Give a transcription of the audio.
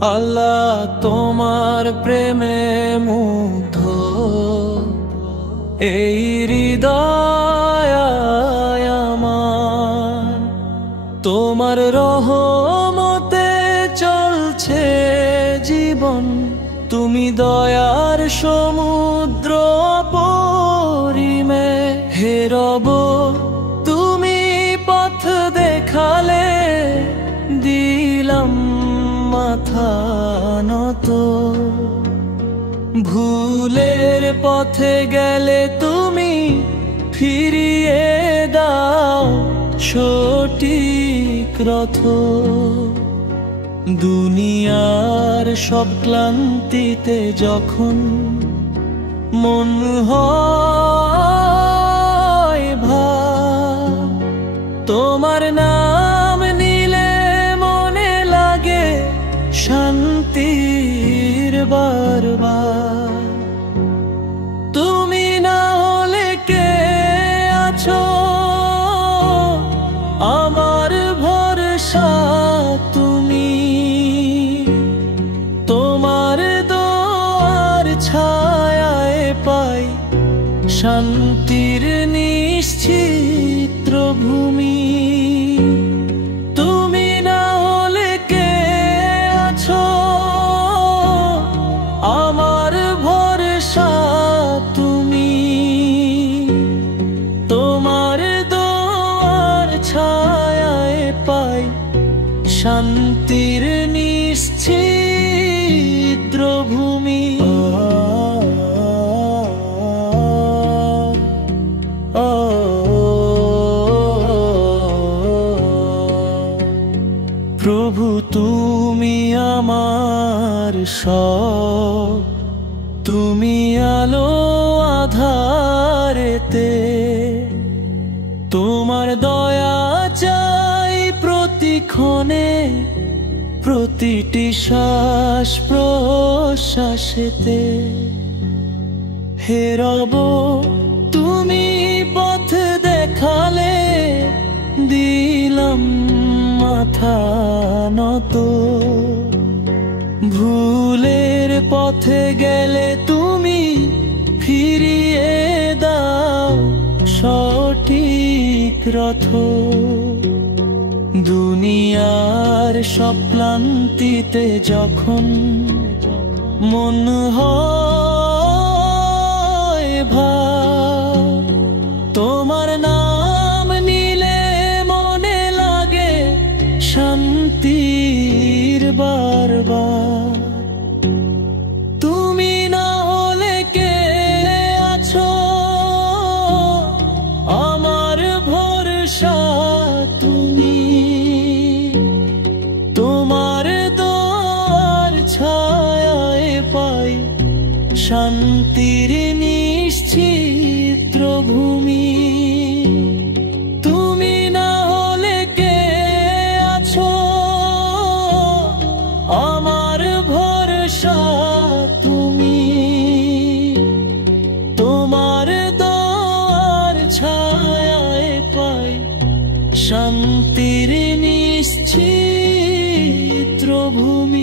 আল্লাহ তোমার প্রেমে মুগ্ধ এই হৃদয় আমার, তোমার রহমতে চলছে জীবন। তুমি দয়ার সমুদ্র পরিমে, হে রব তুমি পথ দেখালে, দিলাম মাথা নত। ভুলের পথে গেলে তুমি ফিরিয়ে দাও সঠিক রথ। দুনিয়ার সব ক্লান্তিতে যখন মন হয় ভার, তোমার নাম নিলে মনে লাগে শান্তির বারবার। তুমি না হলে কে আছো আমার ভরসা, তুমি তোমার দোয়ার ছায়ায় পাই শান্তির নিশ্চিত্র ভূমি। তুমি না হলে কে আছো আমার ভরসা, তুমি তোমার দোয়ার ছায়ায় পাই শান্তির নিশ্চিত্র ভূমি। প্রভু তুমি আমার সব, তুমি আলো আধারেতে, তোমার দয়া চাই প্রতিক্ষণে, প্রতিটি শ্বাস প্রশ্বাসেতে। হে রব তুমি পথ দেখালে, দিলাম মাথা নত। ভুলের পথে গেলে তুমি ফিরিয়ে দাও সঠিক রথ। দুনিয়ার সব ক্লান্তিতে যখন মন হয় ভার, তোমার নাম নিলে মনে লাগে শান্তির বারবার। তুমি না হলে কে আছো আমার ভরসা, তুমি তোমার দোয়ার ছায়ায় পাই শান্তির নিশ্চিত্র ভূমি। তুমি না হলে কে আছো আমার ভরসা, তুমি তোমার দোয়ার ছায়ায় পাই শান্তির নিশ্চিত্র ভূমি।